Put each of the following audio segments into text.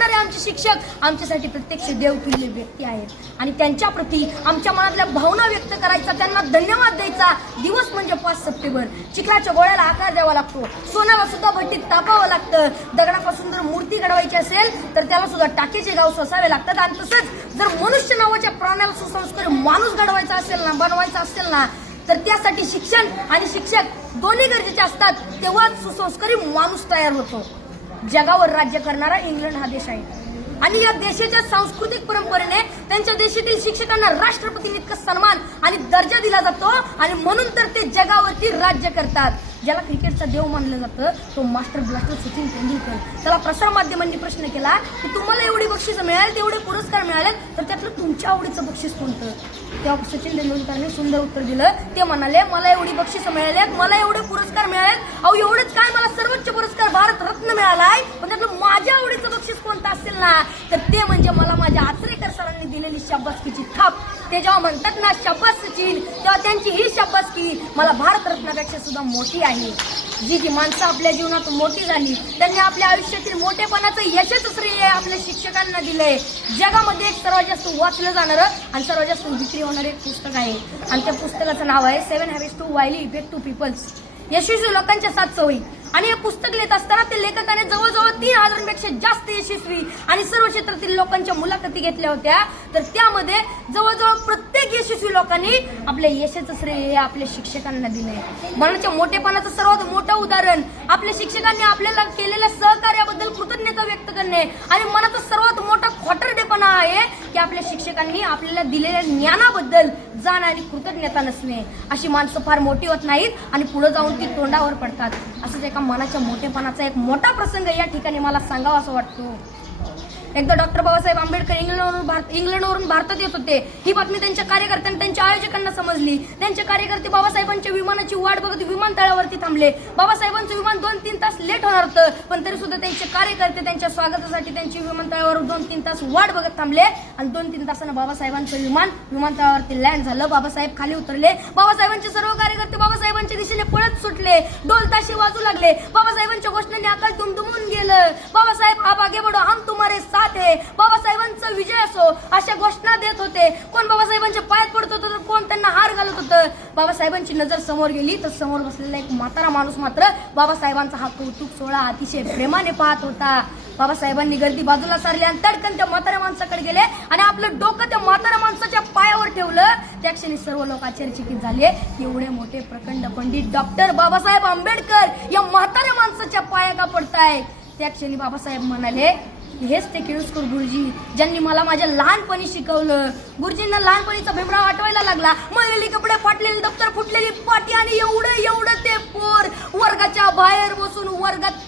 शिकवणारे आमचे शिक्षक आमच्यासाठी प्रत्यक्ष देवतुल्य व्यक्ती आहेत आणि त्यांच्या प्रती आमच्या मनातल्या भावना व्यक्त करायचा, त्यांना धन्यवाद द्यायचा दिवस म्हणजे 5 सप्टेंबर. चिखलाच्या गोळ्याला आकार द्यावा लागतो, सोन्याला सुद्धा भट्टीत तापावं लागतं, दगडापासून जर मूर्ती घडवायची असेल तर त्याला सुद्धा टाकेचे गाव सोसावे लागतात. आणि तसंच जर मनुष्य नावाच्या प्राण्याला सुसंस्कारी माणूस घडवायचा असेल ना, बनवायचा असेल ना, तर त्यासाठी शिक्षण आणि शिक्षक दोन्ही गरजेचे असतात. तेव्हाच सुसंस्कारी माणूस तयार होतो. जगावर राज्य करणारा इंग्लंड हा देश आहे आणि या देशाच्या सांस्कृतिक परंपरेने त्यांच्या देशातील शिक्षकांना राष्ट्रपतींइतका सन्मान आणि दर्जा दिला जातो आणि म्हणून तर ते जगावरती राज्य करतात. ज्याला क्रिकेटचा देव मानलं जातं तो मास्टर ब्लास्टर सचिन तेंडुलकर. त्याला प्रसार माध्यमांनी प्रश्न केला की तुम्हाला एवढी बक्षीस मिळाली, तेवढे पुरस्कार मिळाले, तर त्यातलं तुमच्या आवडीचं बक्षीस कोणतं? तेव्हा सचिन तेंडुलकरने सुंदर उत्तर दिलं. ते म्हणाले, मला एवढी बक्षीस मिळाली, मला एवढे पुरस्कार मिळालेत, अहो एवढंच काय, मला सर्वोच्च पुरस्कार भारत रत्न मिळालाय, पण त्यातलं माझ्या आवडीचं बक्षीस कोणतं असेल ना, तर ते म्हणजे मला माझ्या आचरेकर सरांनी दिलेली शाबासकीची थाप. ते जेव्हा म्हणतात ना शाबास सचिन, तेव्हा त्यांची ही शाबासकी मला भारत रत्नापेक्षा सुद्धा मोठी आहे. जी माणसं आपल्या जीवनात मोठी झाली त्यांनी आपल्या आयुष्यातील मोठेपणाचं यशच श्रेय आपल्या शिक्षकांना दिलंय. जगामध्ये एक सर्वात जास्त वाचलं जाणारं आणि सर्वात जास्त विक्री होणारं एक पुस्तक आहे आणि त्या पुस्तकाचं नाव आहे 7 Habits to Highly Effective People. यशस्वी लोकांच्या 7 सवयी. आणि हे पुस्तक लिहित असताना ते लेखकाने जवळजवळ 3000पेक्षा जास्त यशस्वी आणि सर्व क्षेत्रातील लोकांच्या मुलाखती घेतल्या होत्या. तर त्यामध्ये जवळजवळ प्रत्येक यशस्वी लोकांनी आपल्या यशाचं श्रेय आपल्या शिक्षकांना दिलंय. मनाच्या मोठेपणाचं सर्वात मोठं उदाहरण आपल्या शिक्षकांनी आपल्याला केलेल्या सहकार्याबद्दल कृतज्ञता व्यक्त करणे आणि मनाचा सर्वात मोठा खोटरडेपणा आहे की आपल्या शिक्षकांनी आपल्याला दिलेल्या ज्ञानाबद्दल जाण आणि कृतज्ञता नसणे. अशी माणसं फार मोठी होत नाहीत आणि पुढे जाऊन ती तोंडावर पडतात. असंच एका मनाच्या मोठेपणाचा एक मोठा प्रसंग या ठिकाणी मला सांगावा असं वाटतो. एकदा डॉक्टर बाबासाहेब आंबेडकर इंग्लंडवरून भारतात येत होते. ही बातमी त्यांच्या कार्यकर्त्यांना, त्यांच्या आयोजकांना समजली. त्यांचे कार्यकर्ते बाबासाहेबांच्या विमानाची वाट बघत विमानतळावरती थांबले. बाबासाहेबांचं विमान 2-3 तास लेट होणार होतं, पण तरी सुद्धा त्यांचे कार्यकर्ते त्यांच्या स्वागतासाठी त्यांची विमानतळावर 2-3 तास वाट बघत थांबले आणि 2-3 तासानं बाबासाहेबांचं विमान विमानतळावरती लँड झालं. बाबासाहेब खाली उतरले. बाबासाहेबांचे सर्व कार्यकर्ते बाबासाहेबांच्या दिशेने पळत सुटले. ढोल ताशे वाजू लागले. बाबासाहेबांच्या घोषणांनी आकाश दुमदुमून गेलं. बाबासाहेब आप आगे बढ़ो, हम तुम्हारे बाबासाहेबांचा विजय असो अशा घोषणा देत होते. कोण बाबासाहेबांच्या पायात पडत होतं तर कोण त्यांना हार घालत होतं. बाबासाहेबांची नजर समोर गेली तर समोर बसलेला एक म्हातारा माणूस मात्र बाबासाहेबांचा हा कौतुक सोहळा अतिशय प्रेमाने पाहत होता. बाबासाहेबांनी गर्दी बाजूला सारली आणि तडकन त्या म्हाताऱ्या माणसाकडे गेले आणि आपलं डोकं त्या म्हाताऱ्या माणसाच्या पायावर ठेवलं. त्या क्षणी सर्व लोक आश्चर्यचकित झाले. एवढे मोठे प्रखंड पंडित डॉक्टर बाबासाहेब आंबेडकर या म्हाताऱ्या माणसाच्या पाया का पडताय? त्या क्षणी बाबासाहेब म्हणाले, हेच ते केळुसकर गुरुजी ज्यांनी मला माझ्या लहानपणी शिकवलं. गुरुजींना लहानपणीचा भीमराव आठवायला लागला. मळलेली कपडे, फाटलेली दप्तर, फुटलेली पाटी आणि एवढं ते पोर वर्गाच्या बाहेर बसून वर्गात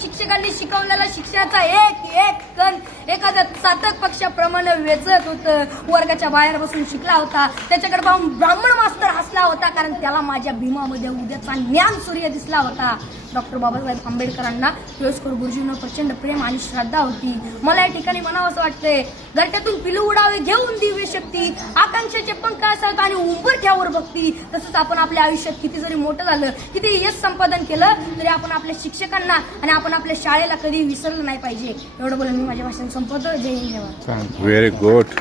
शिक्षकांनी शिकवलेला शिक्षणाचा एक कण एखाद्या चातक पक्षाप्रमाणे वेचत होतं. वर्गाच्या बाहेर बसून शिकला होता. त्याच्याकडे पाहून ब्राह्मण मास्तर हसला होता कारण त्याला माझ्या भीमामध्ये उद्याचा ज्ञान सूर्य दिसला होता. डॉक्टर बाबासाहेब आंबेडकरांना केळुसकर गुरुजींना प्रचंड प्रेम आणि श्रद्धा होती. मला या ठिकाणी म्हणावं असं वाटतंय, घरट्यातून पिलू उडावे घेऊन दिव्य शक्ती, आकांक्षाचे पंख असतात आणि उंबरठ्यावर भक्ती. तसंच आपण आपल्या आयुष्यात किती जरी मोठं झालं, किती यश संपादन केलं तरी आपण आपल्या शिक्षकांना आणि आपण आपल्या शाळेला कधी विसरलं नाही पाहिजे. एवढं बोलून मी माझ्या भाषण संपवतो. जय हिंद. Very good.